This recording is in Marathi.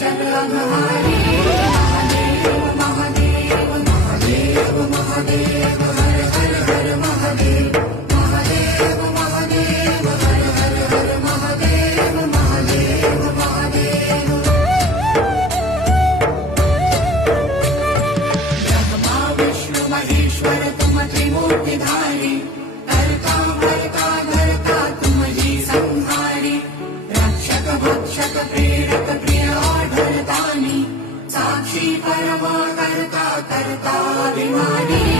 चल अघहारी महादेव महादेव महादेव महादेव हर हर हर महादेव महादेव महादेव हर हर हर महादेव महादेव महादेव ब्रह्मा विष्णु महेश्वर तुम त्रिमूर्तिधारी करता भरता धरता तुम जी संहारी रक्षक भक्षक प्रेरक प्रिय आढळतानी साक्षी परमा करता करता विमानी